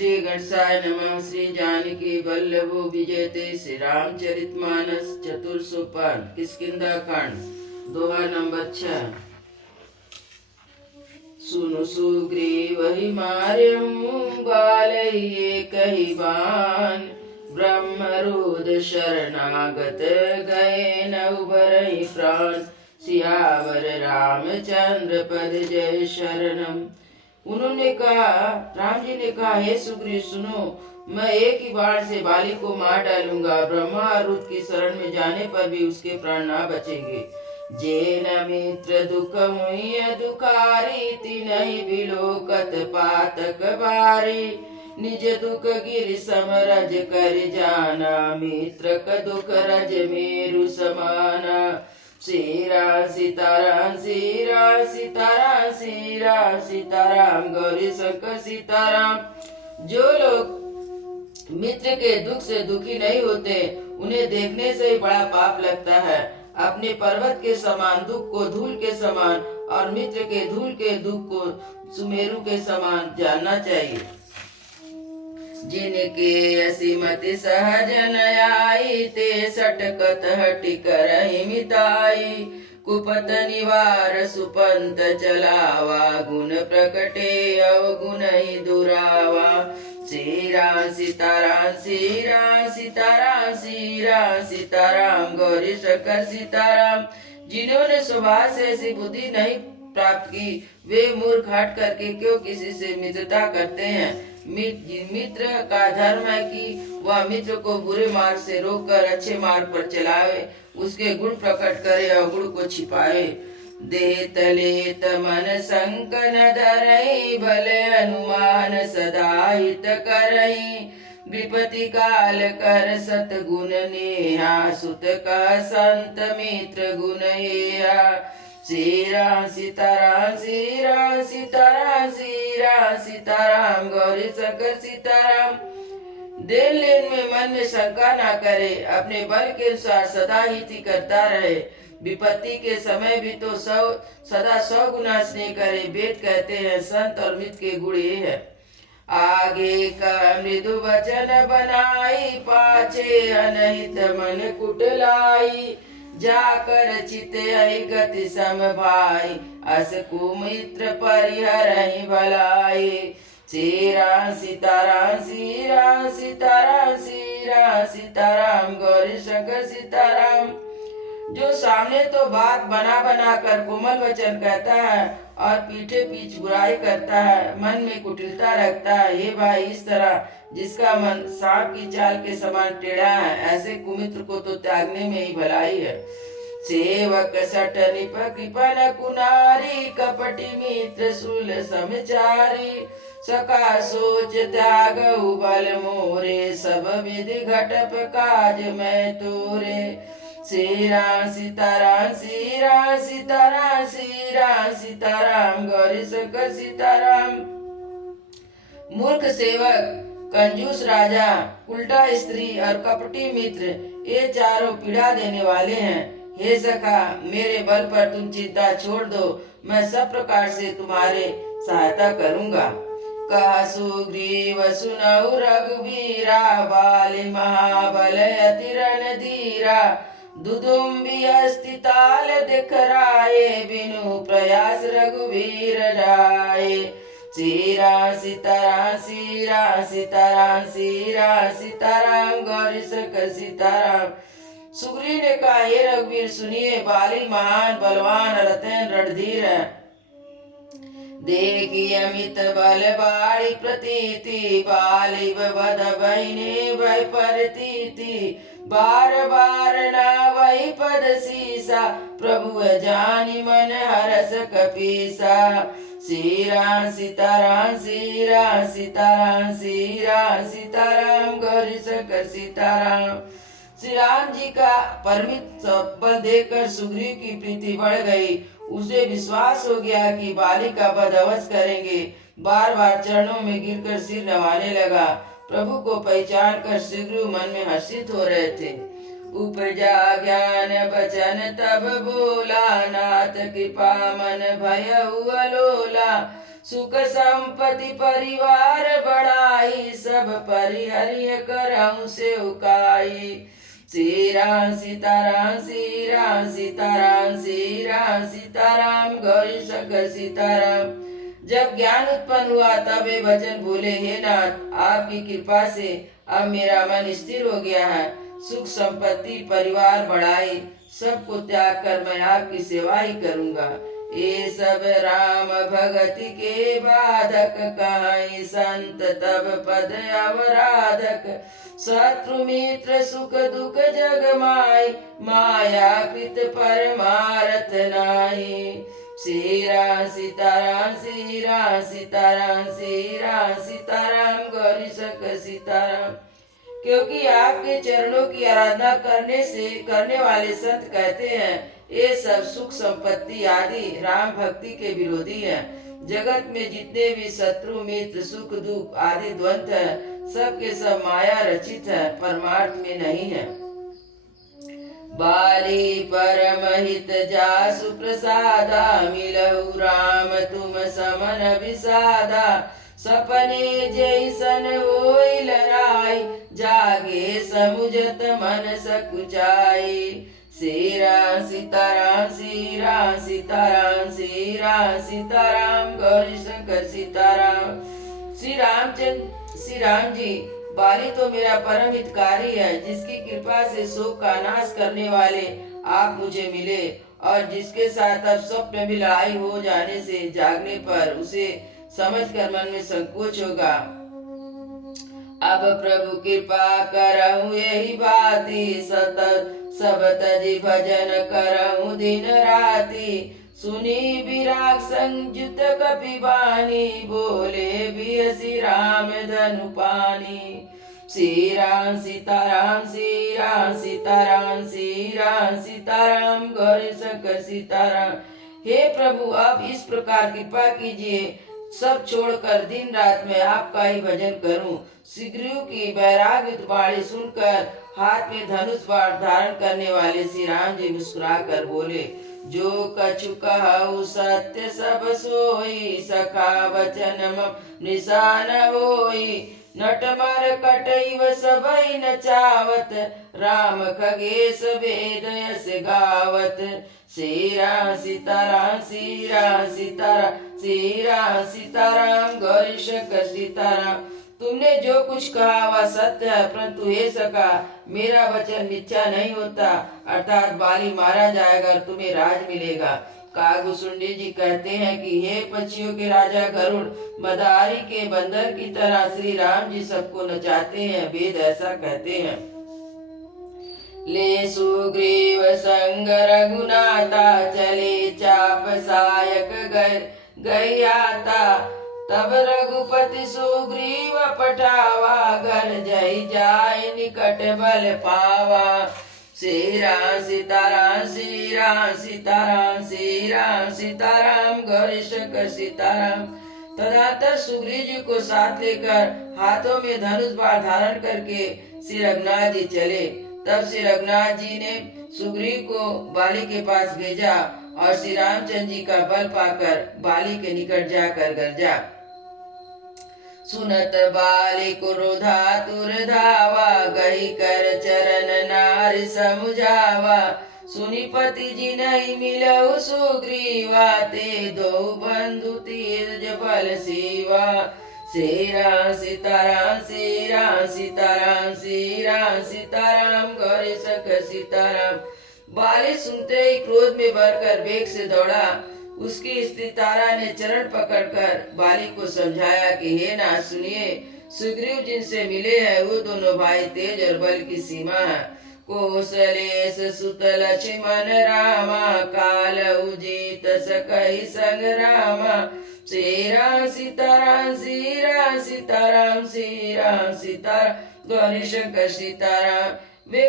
श्री गणेशाय नमः। श्री जानकी वल्लभो विजयते। श्री रामचरितमानस चतुर्सोपान किष्किंधा कांड दोहा नंबर 6। सुनु सुग्रीव हिमार्यं बालये कहि बान, ब्रह्मरुद शरणागत गए न उबरहि प्राण। सियावर रामचंद्र पद जय शरणम। उन्होंने कहा, राम जी ने कहा, हे सुग्रीव सुनो, मैं एक ही बाण से बाली को मार डालूंगा। ब्रह्मा और रुद्र की शरण में जाने पर भी उसके प्राण ना बचेंगे। जे न मित्र दुख मुय दुखारी, तिनहि बिलोकत पातक बारी। निज दुख गिर समरज कर जाना, मित्र का दुख रज मेरु समाना। सीरा सीताराम सीरा सीताराम सीरा सीताराम गौरी शंकर सीताराम। जो लोग मित्र के दुख से दुखी नहीं होते, उन्हें देखने से ही बड़ा पाप लगता है। अपने पर्वत के समान दुख को धूल के समान और मित्र के धूल के दुख को सुमेरु के समान जानना चाहिए। जिनके असीमति सहज नयाई, ते सटकत हटि करहि मिताई। कुपत निवार सुपंत चलावा, गुण प्रकटे अवगुण ही दुरावा। सीरा सीताराम सीरा सीताराम सीरा सीताराम गौरी शंकर सीताराम। जिन्होंने स्वभाव से ऐसी बुद्धि नहीं प्राप्त की, वे मूर्ख हट करके क्यों किसी से मित्रता करते हैं। मित्र का धर्म है कि वह मित्र को बुरे मार्ग से रोककर अच्छे मार्ग पर चलावे, उसके गुण प्रकट करे और गुण को छिपाए। देत लेत मन संकन धरहि, भले अनुमान सदा हित करहि। विपति काल कर सतगुण नेहा, सुत कह संत मित्र गुण एहा। सीरा सीताराम सीरा सीताराम सीरा सीताराम गौरी शंकर सीताराम। देन लेन में मन में शंका ना करे, अपने बल के अनुसार सदा हित करता रहे। विपत्ति के समय भी तो सदा 100 गुना स्नेह करे। वेद कहते हैं, संत और मित्र के गुण ये है। आगे का मृदु वचन बनाई, पाछे अनहित मन कुटलाई। जाकर चित गति सम भाई, अस कुमित्र परिहरहि भलाई। सीरा सीताराम सीरा सीताराम सीरा सीताराम गौरी शंकर सीताराम। जो सामने तो बात बना बना कर कोमल वचन कहता है और पीछे पीछ बुराई करता है, मन में कुटिलता रखता है। हे भाई, इस तरह जिसका मन सांप की चाल के समान टेढ़ा है, ऐसे कुमित्र को तो त्यागने में ही भलाई है। सेवक सठ निप कृपन कुनारी, कपटी मित्र शूल समचारी। सका सोच त्याग बल मोरे, सब विधि घटप काज मैं तोरे। सीरा सीताराम सीरा सीताराम सीरा सीताराम गौरी शंकर सीताराम। मूर्ख सेवक, कंजूस राजा, उल्टा स्त्री और कपटी मित्र, ये चारों पीड़ा देने वाले हैं। हे सखा, मेरे बल पर तुम चिंता छोड़ दो, मैं सब प्रकार से तुम्हारे सहायता करूंगा। कहा सुग्रीव सुनऊ रघुवीरा, बाली महाबल अति रणधीरा। दुदुम्बी अस्तिताल दिखराए, बिनु प्रयास रघुवीर राए। सीरा सीताराम सीरा सीताराम सीरा सीताराम गौरी शंकर सीताराम। सुग्रीव ने कहा, हे रघुवीर सुनिए, बाली महान बलवान और अत्यंत रणधीर है। देखी अमित बल बाड़ी प्रतीति, बाली बध बहिने भय परतीति। बार बार ना वही पद सीसा, प्रभु जानी मन हरस कपीसा। सीरा सीताराम सीरा सीताराम सीरा सीताराम गौरी शंकर सीताराम। श्री राम जी का परमित बल देखकर सुग्रीव की प्रीति बढ़ गई। उसे विश्वास हो गया कि बाली का वध अवश्य करेंगे। बार बार चरणों में गिरकर सिर नवाने लगा। प्रभु को पहचान कर सुग्रीव मन में हर्षित हो रहे थे। उपजा ज्ञान बचन तब बोला, नाथ कृपा मन भय हुआ लोला। सुख संपत्ति परिवार बड़ा पाई, सब परिहरिय करऊं सेवकाई। श्री राम सीताराम, श्री राम सीताराम, श्री राम सीताराम, गौरी शंकर सीताराम। जब ज्ञान उत्पन्न हुआ तब वे वचन बोले, हे नाथ, आपकी कृपा से अब मेरा मन स्थिर हो गया है। सुख संपत्ति परिवार बढ़ाई, सबको त्याग कर मैं आपकी सेवा ही करूंगा। ये सब राम भगति के बाधक, कहाई संत तब पद अवराधक। शत्रु मित्र सुख दुख जग माई, माया कृत परमारथ नाई। श्री राम सीताराम, श्री राम सीताराम, श्री राम सीताराम, गौरी शंकर सीताराम। क्योंकि आपके चरणों की आराधना करने वाले संत कहते हैं, ये सब सुख संपत्ति आदि राम भक्ति के विरोधी हैं। जगत में जितने भी शत्रु मित्र सुख दुख आदि द्वंद्व है, सब के सब माया रचित है, परमार्थ में नहीं है। बाली परम हित जासु प्रसादा, मिलहु राम तुम समन विसादा। सपने जैसन होई लराई, जागे समुझत मन सकुचाई। श्री राम सीताराम, श्री राम सीताराम, श्री राम सीताराम, गौरी शंकर सीताराम। श्री राम जी, बाली तो मेरा परम हितकारी है, जिसकी कृपा से शोक का नाश करने वाले आप मुझे मिले, और जिसके साथ अब स्वप्न में लड़ाई हो जाने से जागने पर उसे समझकर मन में संकोच होगा। अब प्रभु कृपा करहु यही बाती, सतत सब तजी भजन करहु दिन राति। सुनी विराग संयुत कपिवानी, बोले बियसी राम धनु पानी। श्री राम सीताराम, श्री राम सीताराम, श्री राम सीताराम, गौरी शंकर सीताराम। हे प्रभु, अब इस प्रकार कृपा कीजिए, सब छोड़कर दिन रात में आपका ही भजन करूं। सुग्रीव की वैराग्य वाणी सुनकर हाथ में धनुष बाण धारण करने वाले श्री राम जी मुस्कुरा कर बोले, जो कछु कहु सत्य सब सोई, सखा वचन मम निशान होई। नटमर कटैव सबई नचावत, राम खगेश वेद यस गावत। श्री राम सीताराम, श्री राम सीताराम, श्री राम सीताराम, गौरी शंकर सीताराम। तुमने जो कुछ कहा वह सत्य है, परंतु हे सखा, मेरा वचन मिथ्या नहीं होता, अर्थात बाली मारा जाएगा और तुम्हें राज मिलेगा। कागभूषुंडी जी कहते हैं कि हे पक्षियों के राजा गरुड़, मदारी के बंदर की तरह श्री राम जी सबको नचाते हैं, वेद ऐसा कहते हैं। ले सुग्रीव संग रघुनाथा, चले चाप सायक गयाता। तब रघुपति सुग्रीव पठावा, घर जय जाय निकट बल पावा। श्री राम सीताराम, श्री राम सीताराम, श्री राम सीताराम, गौरी शंकर सीताराम। तदनंतर सुग्रीव जी को साथ लेकर हाथों में धनुष बाण धारण करके श्री रघुनाथ जी चले। तब श्री रघुनाथ जी ने सुग्रीव को बाली के पास भेजा और श्री रामचंद्र जी का बल पाकर बाली के निकट जाकर गरजा। सुनत बाली क्रोधा तुर धावा, गही कर चरण नार समुझावा। सुनी पति जी नहीं मिलऊ सुग्रीवा, ते दो बंधु तेज बल सेवा। श्री राम सीताराम, श्री राम सीताराम, श्री राम सीताराम, गौरी शंकर सीताराम। बाली सुनते ही क्रोध में भरकर वेग से दौड़ा। उसकी स्त्री तारा ने चरण पकड़कर बाली को समझाया कि हे नाथ सुनिए, सुग्रीव जिनसे मिले हैं वो दोनों भाई तेज और बल की सीमा है। कौशलेश सुत लक्ष्मण रामा, काल उजित सकहि संग रामा। श्री राम सीताराम, श्री राम सीताराम, श्री राम सीताराम, गौरी शंकर सीताराम। वे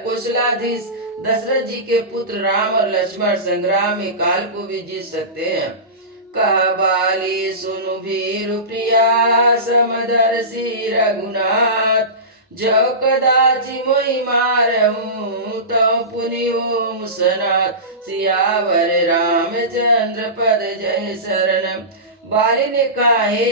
कौशलाधीश दशरथ जी के पुत्र राम और लक्ष्मण संग्राम में काल को भी जीत सकते हैं। कह बाली सुनु भीरु प्रिया, समदर्शी रघुनाथ। जो कदाचि मोहि मारहूं, तो पुनि होऊं सनाथ। सियावर रामचंद्र पद जय शरणम। बाली ने कहा, हे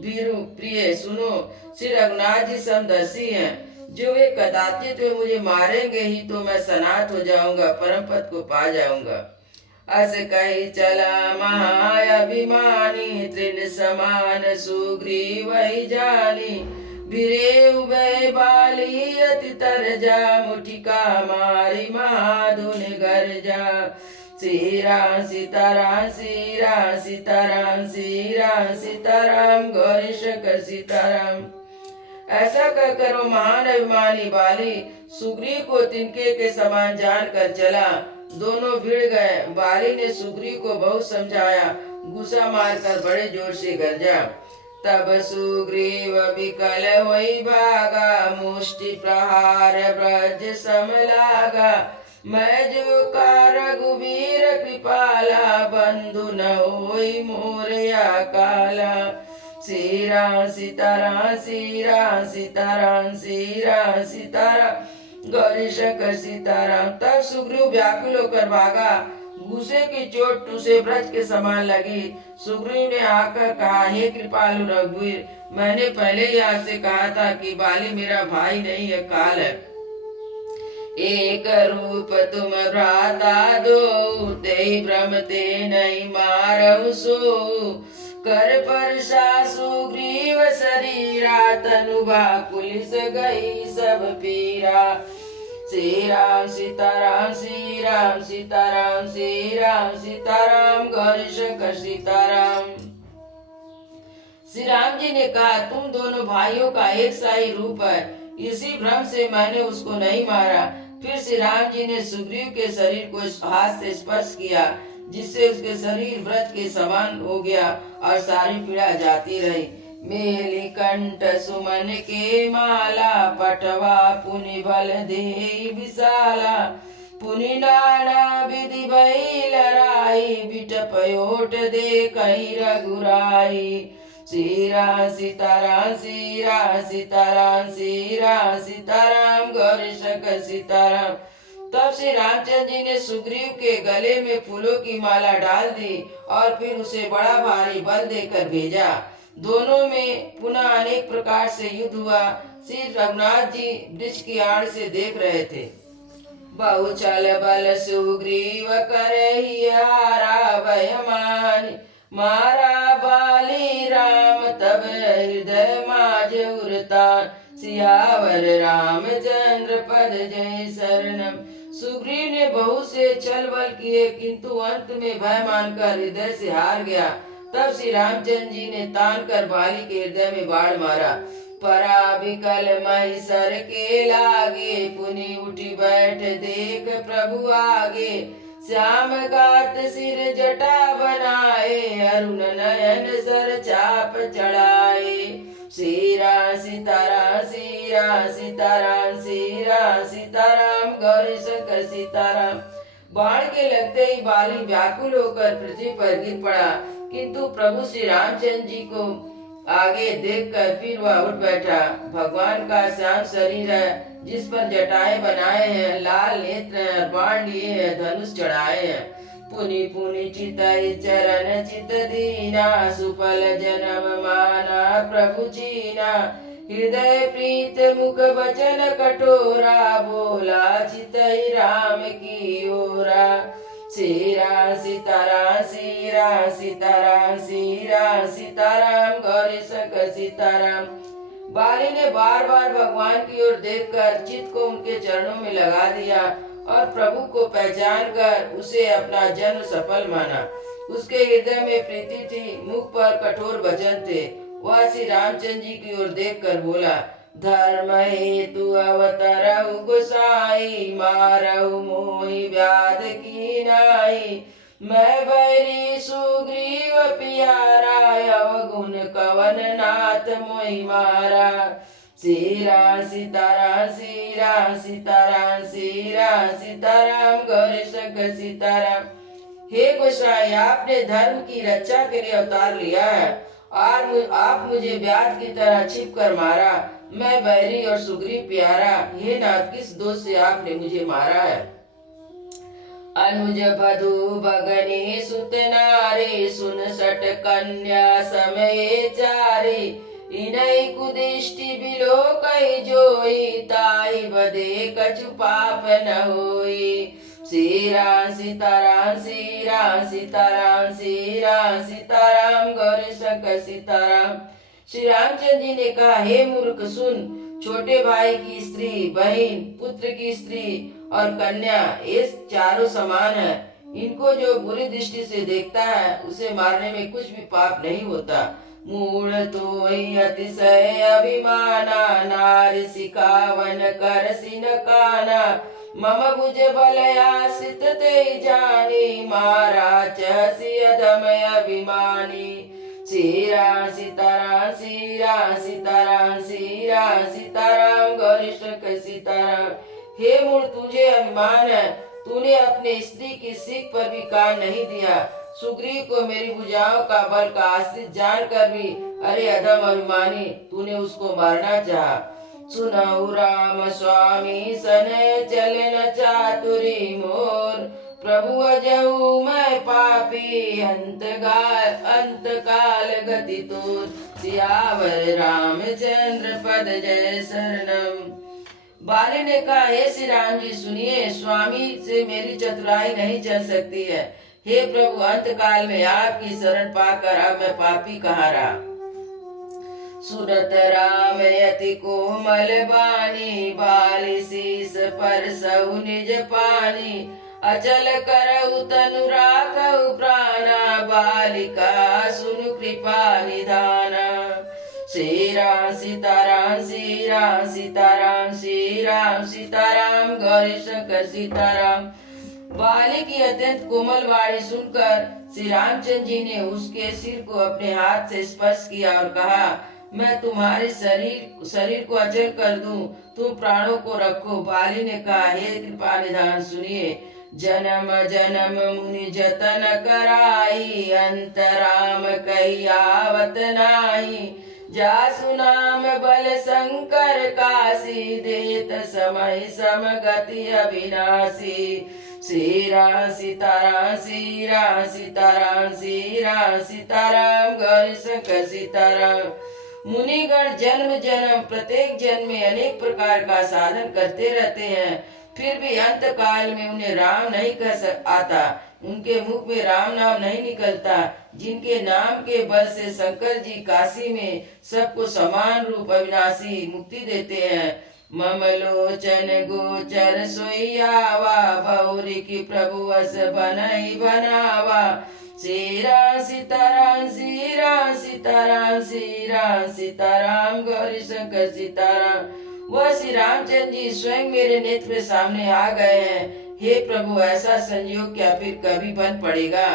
वीरु प्रिय सुनो, श्री रघुनाथ जी समदर्शी हैं। जो वे कदाचित वे मुझे मारेंगे ही तो मैं सनात हो जाऊंगा, परम पद को पा जाऊंगा। अस कही चला महाअभिमानी, तृण समान सुग्रीव वही जानी। भिरे उभय बाली अति तरजा, मुठिका मारी महाधुन गर्जा। श्री राम सीताराम, श्री राम सीताराम, श्री राम सीताराम, गौरी शंकर सीताराम। ऐसा कहकर वो महान अभिमानी बाली सुग्रीव को तिनके के समान जान कर चला। दोनों भिड़ गए। बाली ने सुग्रीव को बहुत समझाया, गुस्सा मारकर बड़े जोर से गरजा। तब सुग्रीव विकल होई भागा, मुष्टि प्रहार ब्रज सम लागा। मैं जो का रघुवीर कृपाला, बंधु न होई मोरया काला। श्री राम सीताराम, श्री राम सीताराम, श्री राम सीताराम, गौरी शंकर सीताराम। तब सुग्रीव व्याकुल होकर भागा। गुस्से की चोट उसे ब्रज के समान लगी। सुग्रीव ने आकर कहा, हे कृपालु रघुवीर, मैंने पहले ही आपसे कहा था कि बाली मेरा भाई नहीं है, काल है। एक रूप तुम भ्राता दो, ते भ्रम ते नहीं मारहु सो। कर परसा सुग्रीव शरीरा, तनु बाकुलिस गई सब पीरा। श्री राम सीताराम, श्री राम सीताराम, श्री राम सीताराम, गौरी शंकर सीताराम। श्री राम जी ने कहा, तुम दोनों भाइयों का एक सा ही रूप है, इसी भ्रम से मैंने उसको नहीं मारा। फिर श्री राम जी ने सुग्रीव के शरीर को हाथ से स्पर्श किया, जिससे उसके शरीर व्रत के समान हो गया और सारी पीड़ा जाती रही। मेली कंठ सुमन के माला, पटवा पुनि बल दे विशाला। पुनि नाना विधि भई लड़ाई, बिटपयोट दे कही रघुराई। श्री राम सीताराम, श्री राम सीताराम, श्री राम सीताराम, गौरी शंकर सीताराम। तब श्री रामचंद्र जी ने सुग्रीव के गले में फूलों की माला डाल दी और फिर उसे बड़ा भारी बल देकर भेजा। दोनों में पुनः अनेक प्रकार से युद्ध हुआ। श्री रघुनाथ जी वृक्ष की आड़ से देख रहे थे। बहु चल बल सुग्रीव करहि हारा, भय मान मारा बाली राम। तब हृदय माज उरतान, सियावर रामचंद्र पद जय शरणम। सुग्रीव ने बहुत से छल बल किए, किंतु अंत में भय मानकर हृदय से हार गया। तब श्री रामचंद्र जी ने तान कर बाली के हृदय में बाढ़ मारा। परा विकल महिषर के लागे, पुनि उठी बैठ देख प्रभु आगे। श्याम गात सिर जटा बनाए, अरुण नयन सर चाप चढ़ाए। श्री राम सीताराम, श्री राम सीताराम, श्री राम सीताराम, गौरी शंकर सीताराम। बाण के लगते ही बाली व्याकुल होकर पृथ्वी पर गिर पड़ा, किंतु प्रभु श्री रामचंद्र जी को आगे देखकर फिर वह उठ बैठा। भगवान का श्याम शरीर है, जिस पर जटाएं बनाए हैं, लाल नेत्र हैं, बाण लिए हैं, धनुष चढ़ाए हैं। पुनि पुनि चितई चरण चित दीना, सुफल जन्म माना प्रभु चीना। हृदय प्रीत मुख वचन कठोरा, बोला चितई राम की ओरा। श्री राम सीताराम, श्री राम सीताराम, श्री राम सीताराम, गौरी शंकर सीताराम। बाली ने बार बार भगवान की ओर देखकर चित्त को उनके चरणों में लगा दिया और प्रभु को पहचान कर उसे अपना जन्म सफल माना। उसके हृदय में प्रीति थी, मुख पर कठोर वचन थे। वह श्री रामचंद्र जी की ओर देखकर बोला, धर्म हेतु अवतरहु गोसाई, मारहु मोहि व्याध की नाई। मैं बैरी सुग्रीव प्यारा, अवगुण कवन नाथ मोहि मारा। श्री राम सीताराम, श्री राम सीताराम, श्री राम सीताराम, गौरी शंकर सीताराम। हे गोसाई, आपने धर्म की रक्षा के लिए अवतार लिया है और आप मुझे व्याध की तरह छिप कर मारा। मैं बैरी और सुग्रीव प्यारा, हे नाथ, किस दोष से आपने मुझे मारा है? अनुज बधु भगनी सुत नारी, सुन सट कन्या समय चारी। इनई कुदिष्टि बिलो कई जोई, ताई बदे कछु पाप न होई। श्री राम सीताराम, श्री राम सीताराम, श्री राम सीताराम, गौरी शंकर सीताराम। श्री रामचंद्र जी ने कहा, हे मूर्ख सुन, छोटे भाई की स्त्री, बहन, पुत्र की स्त्री और कन्या ये चारों समान है। इनको जो बुरी दृष्टि से देखता है उसे मारने में कुछ भी पाप नहीं होता। मूढ़ तो अतिशय अभिमाना, नारी सिखावन कर सिन काना। मम भुज बलयासित ते जानी, मारा चसी अधमय अभिमानी। श्री राम सीताराम, श्री राम सीताराम, श्री राम सीताराम, गौरी शंकर सीताराम। हे मूढ़, तुझे अभिमान है, तूने अपने स्त्री की सीख पर भी कान नहीं दिया। सुग्रीव को मेरी भुजाओं का बल का आश्रित जानकर भी, अरे अधम अभिमानी, तूने उसको मारना चाहा। सुनहु राम स्वामी सनय चलन चातुरी मोर, प्रभु अजहु मैं पापी अंत काल गति तोर। सियावर रामचंद्र पद जय शरणम। बाली ने कहा, हे श्री राम जी सुनिए, स्वामी से मेरी चतुराई नहीं चल सकती है। हे प्रभु, अंत काल में आपकी शरण पाकर अब मैं पापी कहाँ रहा। सुरत राम यति कोमल बानी, बाली शीस पर सहु निज पानी। अचल करहु तनु राखहु प्राणा, बालिका सुनु कृपा निधाना। श्री राम सीताराम, श्री राम सीताराम, श्री राम सीताराम, गौरी शंकर सीताराम। बाली की अत्यंत कोमल वाणी सुनकर श्री रामचंद्र जी ने उसके सिर को अपने हाथ से स्पर्श किया और कहा, मैं तुम्हारे शरीर को अचल कर दूं, तुम प्राणों को रखो। बाली ने कहा, हे कृपा निधान सुनिए, जन्म जन्म मुनि जतन कराई, अंतराम कही आवत नाही। जासु नाम बल शंकर काशी, देत समय समगति अविनाशी। श्री राम सीताराम, श्री राम सीताराम, श्री राम सीताराम, गौरी शंकर सीताराम। मुनिगण जन्म जन्म प्रत्येक जन्म में अनेक प्रकार का साधन करते रहते हैं, फिर भी अंत काल में उन्हें राम नहीं कह आता, उनके मुख में राम नाम नहीं निकलता। जिनके नाम के बल से शंकर जी काशी में सबको समान रूप अविनाशी मुक्ति देते हैं। ममलोचन गोचर सोयावा, भौरी की प्रभु अस बनई बनावा। श्री राम सीताराम, श्री राम सीताराम, श्री राम सीताराम, गौरी शंकर सीताराम। वह श्री रामचंद्र जी स्वयं मेरे नेत्र सामने आ गए हैं। हे प्रभु, ऐसा संयोग क्या फिर कभी बन पड़ेगा।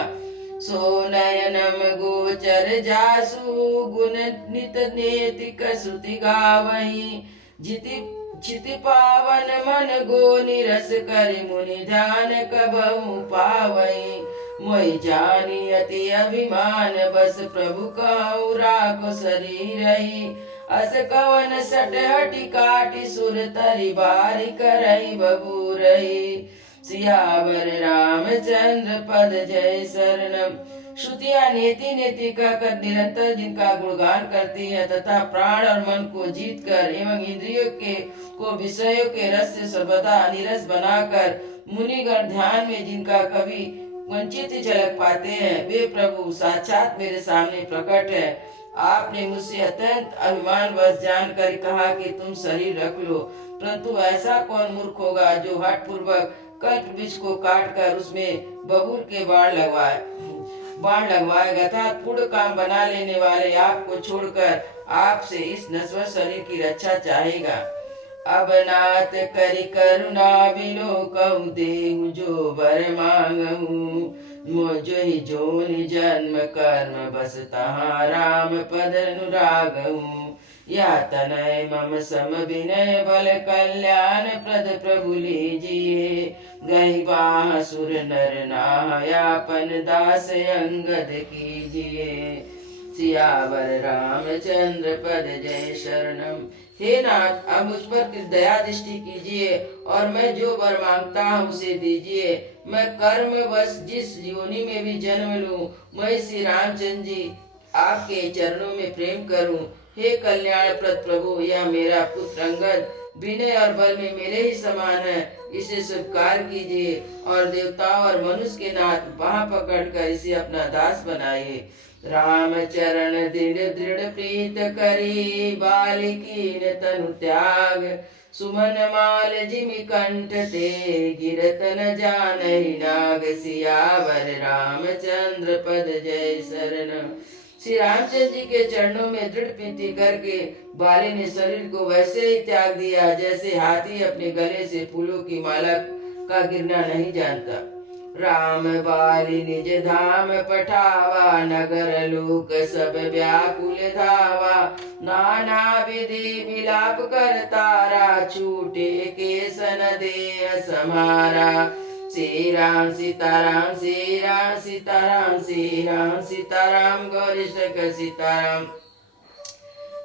सो नयनम गोचर जासु, गुण नित नेतिक सुति गावही। जिति पावन मन गो निरस करि, मुनि ध्यान कबहु पावई। मोहि जानी अति अभिमान, बस प्रभु कहु राखो शरीर ही। अस कवन सट हटि काटि, सुर तरि बारि करहि बबूरही। सियावर रामचंद्र पद जय शरणम। श्रुतियाँ नेति नेति कहकर निरंतर जिनका गुणगान करती हैं तथा प्राण और मन को जीत कर एवं इंद्रियों को विषयों के रस से सर्वदा निरस बनाकर मुनिगण ध्यान में जिनका कभी वंचित झलक पाते हैं, वे प्रभु साक्षात मेरे सामने प्रकट है। आपने मुझसे अत्यंत अभिमान वश जानकर कहा कि तुम शरीर रख लो, परंतु ऐसा कौन मूर्ख होगा जो हठ पूर्वक कल्प वृक्ष को काट कर उसमें बबूल के बाण लगवाएगा तथा पूर्ण काम बना लेने वाले आपको छोड़कर आपसे इस नश्वर शरीर की रक्षा चाहेगा। अब नाथ करि करुणा बिलो, कहूँ देहु जो बर मांगहूँ। मोजो ही जोनि जन्म कर्म, बस तहाँ राम पद अनुरागहूँ। या तनय मम सम विनय, बल कल्याण प्रद प्रभु लीजिए। गही बाह सुर नर नायापन, दास अंगद कीजिए। सियावर रामचंद्र पद जय शरणम। हे नाथ, आप मुझ पर दया दृष्टि कीजिए और मैं जो वर मांगता हूँ उसे दीजिए। मैं कर्म बस जिस योनि में भी जन्म लूं, मैं श्री रामचंद्र जी आपके चरणों में प्रेम करूं। हे कल्याण प्रद प्रभु, यह मेरा पुत्र अंगद विनय और बल में मेरे ही समान है, इसे स्वीकार कीजिए और देवताओं और मनुष्य के नाथ बाह पकड़कर इसे अपना दास बनाइए। राम चरण दृढ़ दृढ़ प्रीत करी, बालिकीन तनु त्याग। सुमन माल जिमि कंठ ते, गिरत न जानहि नाग। सियावर रामचंद्र पद जय शरण। श्री रामचंद्र जी के चरणों में दृढ़ प्रीति करके बाली ने शरीर को वैसे ही त्याग दिया जैसे हाथी अपने गले से फूलों की माला का गिरना नहीं जानता। राम बाली निज धाम पठावा, नगर लोक सब व्याकुल धावा। नाना विधि विलाप कर तारा, छूटे केसन देह समारा। श्री राम सीताराम, श्री राम सीताराम, श्री राम सीताराम, गौरी शंकर सीताराम।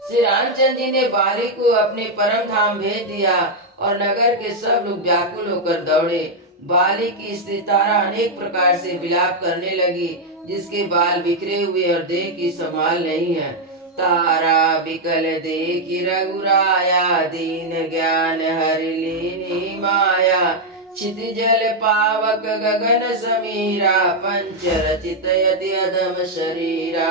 श्री रामचंद्र जी ने बाली को अपने परम धाम भेज दिया और नगर के सब लोग व्याकुल होकर दौड़े। बाली की स्त्री तारा अनेक प्रकार से विलाप करने लगी, जिसके बाल बिखरे हुए और देह की संभाल नहीं है। तारा बिकल देखी रघुराया, दीन ज्ञान हरि लीनी माया। क्षितिजल पावक गगन समीरा, पंच रचित यदि अधम शरीरा।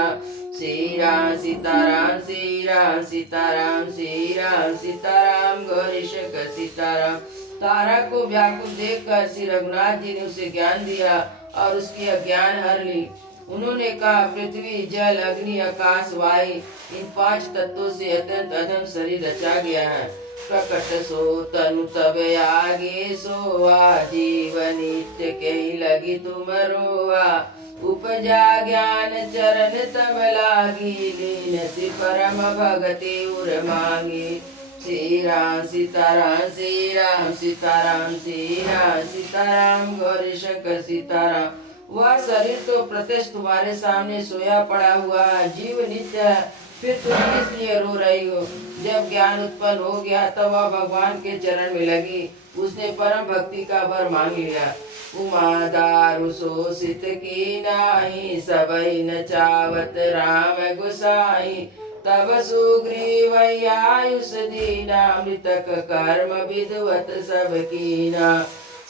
श्री राम सीताराम, श्री राम सीताराम, श्री राम सीताराम, गौरी शंकर सीताराम। तारा को व्याकुल देखकर श्री रघुनाथ जी ने उसे ज्ञान दिया और उसकी अज्ञान हर ली। उन्होंने कहा, पृथ्वी जल अग्नि आकाश वायु इन 5 तत्वों से अत्यंत अधम शरीर रचा गया है। प्रकट सो तनु तब आगे सोवा, जीव नित्य कही लगी तुम रोवा। उपजा ज्ञान चरण तब लागी, लीन परम भगति उर मांगी। श्री राम सीताराम, श्री राम सीताराम, श्री राम सीताराम, गौरी शंकर सीताराम। वह शरीर तो प्रत्यक्ष तुम्हारे सामने सोया पड़ा हुआ है, जीव नित्य है, फिर तुम किस लिए रो रही हो? जब ज्ञान उत्पन्न हो गया तब वह भगवान के चरण में लगी, उसने परम भक्ति का वर मांग लिया। उमा दारु शोषित की नाही, सबई न चावत राम गुसाई। तब सुग्रीव आयुष दीना, मृतक कर्म विद्वत सब कीना।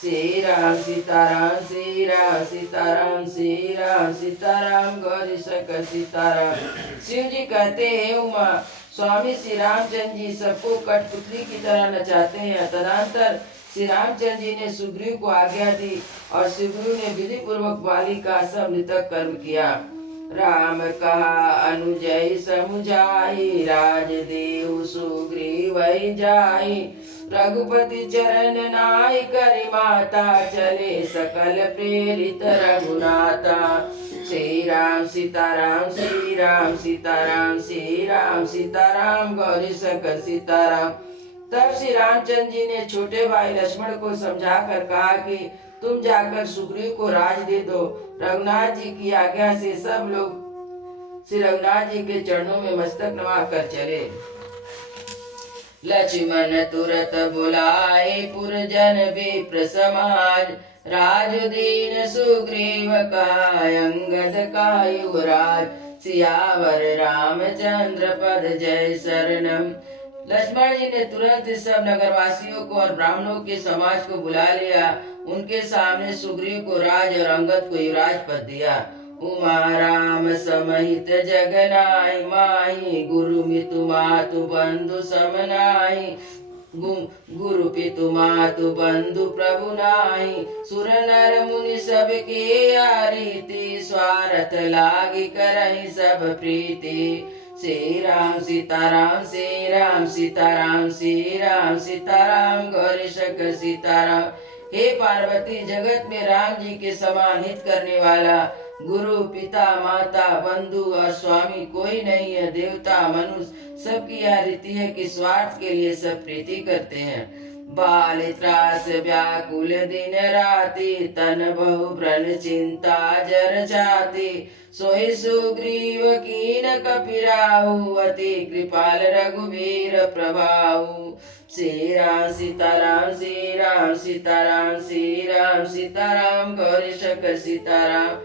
श्री राम सीताराम, श्री राम सीताराम, श्री राम सीताराम, गौरी शंकर सीताराम। शिव जी कहते हैं, उमा स्वामी श्री रामचंद्र जी सबको कठपुतली की तरह नचाते हैं। तदंतर श्री रामचंद्र जी ने सुग्रीव को आज्ञा दी और सुग्रीव ने विधि पूर्वक बाली का सब मृतक कर्म किया। राम कहा अनुजय समुझाई, राजदेव सुग्रीव जाई। रघुपति चरण नाय करि माता, चले सकल प्रेरित रघुनाथा। श्री राम सीताराम, श्री राम सीताराम, श्री राम सीताराम, गौरी शंकर सीताराम। तब श्री रामचंद्र जी ने छोटे भाई लक्ष्मण को समझा कर कहा कि तुम जाकर सुग्रीव को राज दे दो। रघुनाथ जी की आज्ञा से सब लोग श्री रघुनाथ जी के चरणों में मस्तक नवा कर चले। लक्ष्मण तुरत बुलाए पुरजन विप्र समाज, राजुदीन सुग्रीव का अंगद का युवराज। सियावर रामचंद्र पद जय शरणम। लक्ष्मण जी ने तुरंत सब नगरवासियों को और ब्राह्मणों के समाज को बुला लिया। उनके सामने सुग्रीव को राज और अंगद को युवराज पद दिया। उमा राम समहित जगनाई, माही गुरु मितु मातु बंधु समनाई। गुरु पितु मातु बंधु प्रभु नाही, सुर नर मुनि सब के आरीति। स्वार्थ लागी करहि सब प्रीति। श्री राम सीताराम, श्री राम सीताराम, श्री राम सीताराम, गौरी शंकर सीताराम। हे पार्वती, जगत में राम जी के समान हित करने वाला गुरु पिता माता बंधु और स्वामी कोई नहीं है। देवता मनुष्य सबकी यह रीति है कि स्वार्थ के लिए सब प्रीति करते हैं। बाल त्रास व्याकुल दिन राति तन बहु व्रण चिंता जर जाति सोई सुग्रीव कीन कपिराहु अति कृपाल रघुवीर प्रभाऊ। श्री राम सीताराम श्री राम सीताराम श्री राम सीताराम गौरी शंकर सीताराम।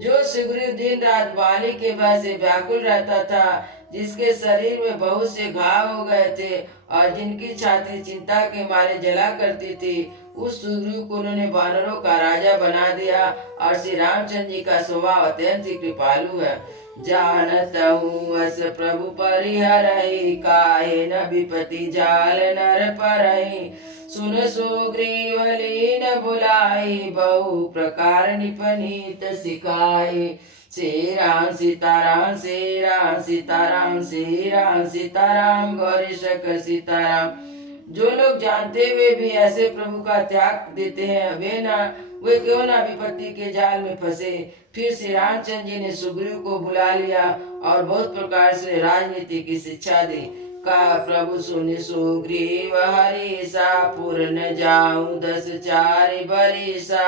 जो सुग्रीव दिन रात बाली के भय से व्याकुल रहता था, जिसके शरीर में बहुत से घाव हो गए थे और जिनकी छाती चिंता के मारे जला करती थी, उस सुग्रीव को उन्होंने वानरों का राजा बना दिया। और श्री रामचंद्र जी का स्वभाव अत्यंत ही कृपालु है। जानत हूँ अस प्रभु परिहरहि काहे न विपति जाल नर परहि। सुन सुग्रीव लीन बुलाई बहु प्रकार निपनीत सिखाई। श्री राम सीताराम श्री राम सीताराम श्री राम सीताराम गौरी शंकर सीताराम। जो लोग जानते हुए भी ऐसे प्रभु का त्याग देते हैं, वे क्यों ना विपत्ति के जाल में फंसे। फिर श्री रामचंद्र जी ने सुग्रीव को बुला लिया और बहुत प्रकार से राजनीति की शिक्षा दी। का प्रभु सुनि सुग्रीव हरिसा पूर्ण जाऊं 10 चारि बरिसा।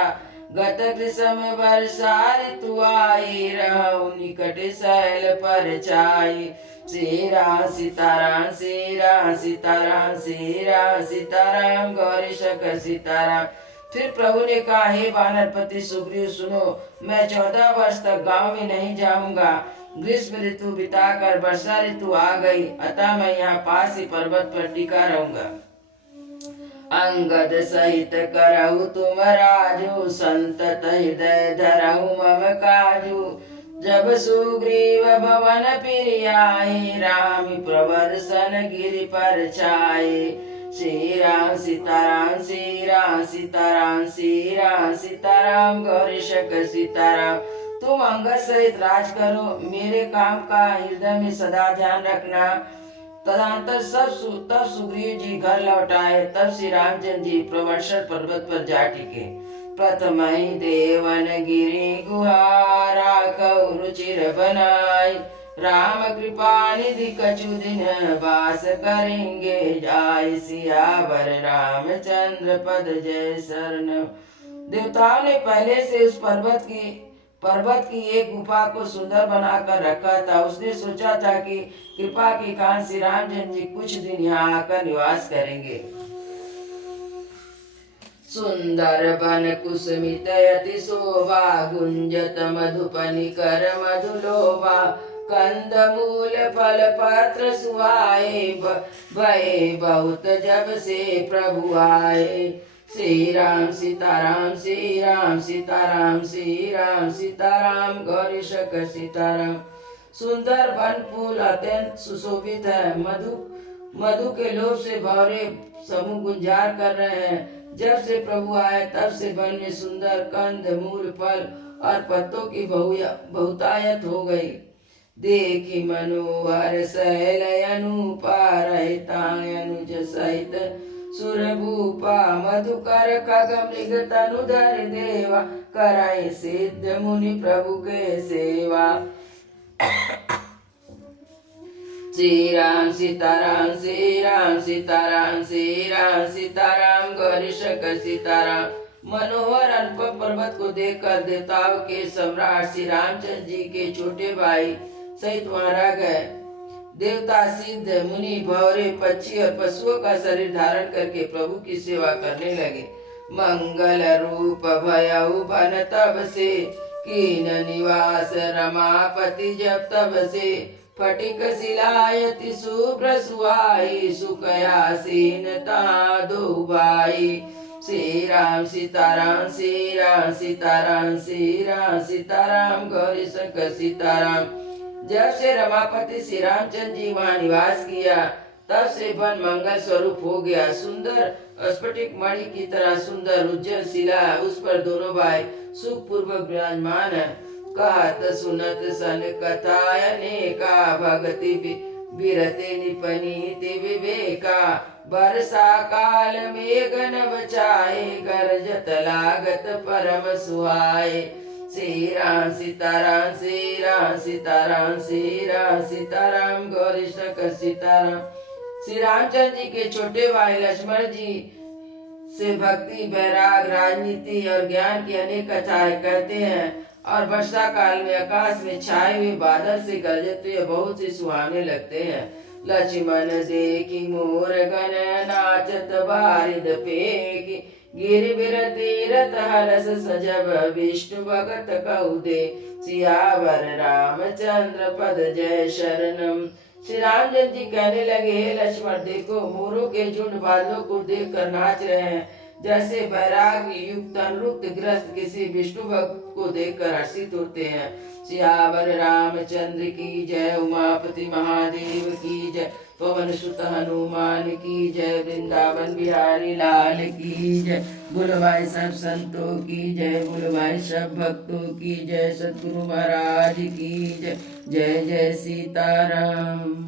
गत ग्रीष्म वर्षा ऋतु आई रहु निकट शैल पर छाई। श्री राम सीताराम श्री राम सीताराम श्री राम सीताराम गौरी शंकर सीताराम। फिर प्रभु ने कहा, हे वानरपति सुग्रीव सुनो, मैं 14 वर्ष तक गांव में नहीं जाऊंगा। ग्रीष्म ऋतु बिताकर वर्षा ऋतु आ गई, अतः मैं यहाँ पास ही पर्वत पर टिका रहूंगा। अंगद सहित करहु तुम राजू संतत हृदय धरहु मम काजू। जब सुग्रीव भवन फिर आए राम प्रवर्सन गिरि पर छाए। श्री राम सीताराम श्री राम सीताराम श्री राम सीताराम गौरी शंकर सीताराम। तुम अंगद सहित राज करो, मेरे काम का हृदय में सदा ध्यान रखना। तदंतर तब सुग्रीव जी घर लौट आए। तब श्री रामचंद्र जी प्रवर्षण पर्वत पर जा टिके। प्रथम ही देवन गिरि गुहारा कौ रुचिर बनाई। राम कृपा निधि कछु दिन वास करेंगे जाय। सियावर रामचंद्र पद जय शरण। देवताओं ने पहले से उस पर्वत की एक गुफा को सुंदर बनाकर रखा था। उसने सोचा था कि कृपा के कारण श्री रामचंद्र जी कुछ दिन यहाँ आकर निवास करेंगे। सुंदर बन कुसुमित अति शोभा गुंजत मधुपनि कर मधुलोभा। कंद मूल फल पत्र सुहाए भये बहुत जब से प्रभु आए। श्री राम सीताराम श्री राम सीताराम श्री राम सीताराम गौरी शंकर सीताराम। सुंदर वन फूल अत्यंत सुशोभित है। मधु के लोभ से भौरे समूह गुंजार कर रहे हैं। जब से प्रभु आए तब से वन में सुंदर कंद मूल फल और पत्तों की बहुतायत हो गई। देखी मनोहर शैल अनुपा अनुज सहित सुरभूपा। मधुकर खग मृग तनुधर देवा कराई सिद्ध मुनि प्रभु के सेवा। श्री राम सीताराम श्री राम सीताराम श्री राम सीताराम गौरी शंकर सीताराम। मनोहर अनुपम पर्वत को देखकर देवताओं के सम्राट श्री रामचंद्र जी के छोटे भाई सहित वहां रह गए। देवता सिद्ध मुनि भौरे पक्षी और पशुओं का शरीर धारण करके प्रभु की सेवा करने लगे। मंगल रूप भयउ बन तब से कीन निवास रमापति जब तब से। फटिक शिलायति शुभ्र सुहाई सुखयासीन ता दो भाई। श्री राम सीताराम श्री राम सीताराम श्री राम सीताराम गौरी शंकर सीताराम। जब से रमापति श्री रामचंद्र जी वहाँ निवास किया तब से वन मंगल स्वरूप हो गया। सुंदर स्फटिक मणि की तरह सुंदर उज्जवल शिला उस पर दोनों भाई सुख पूर्वक विराजमान है। कहत सुनत सन कथा अनेका भगति विरते निपनीति विवेका। वर्षा काल में गण बचाए गरजत लागत परम सुहाए। श्री राम सीताराम श्री राम सीताराम श्री राम सीताराम गौरी शंकर सीताराम। श्री रामचंद्र जी के छोटे भाई लक्ष्मण जी से भक्ति, वैराग, राजनीति और ज्ञान की अनेक कथाएं कहते हैं। और वर्षा काल में आकाश में छाए हुए बादल से गरजते हुए बहुत से सुहावने लगते हैं। लक्ष्मण देखी मोर गण नाचत बारिद फेंकी, गिरबिर तीरथ हरस सजब विष्णु भगत कहुदे, सियावर रामचंद्र पद जय शरणम। श्री रामचंद्र जी कहने लगे, हे लक्ष्मण देखो, मोरों के झुंड बादलों को देख कर नाच रहे हैं, जैसे वैराग युक्त अनुरुक्त ग्रस्त किसी विष्णु भक्त को देखकर हर्षित होते हैं। सियावर रामचंद्र की जय, उमापति महादेव की जय, पवन सुत हनुमान की जय, वृंदावन बिहारी लाल की जय। बुलवाई सब संतों की जय, बुलवाई सब भक्तों की जय, सतगुरु महाराज की जय। जय जय सीताराम।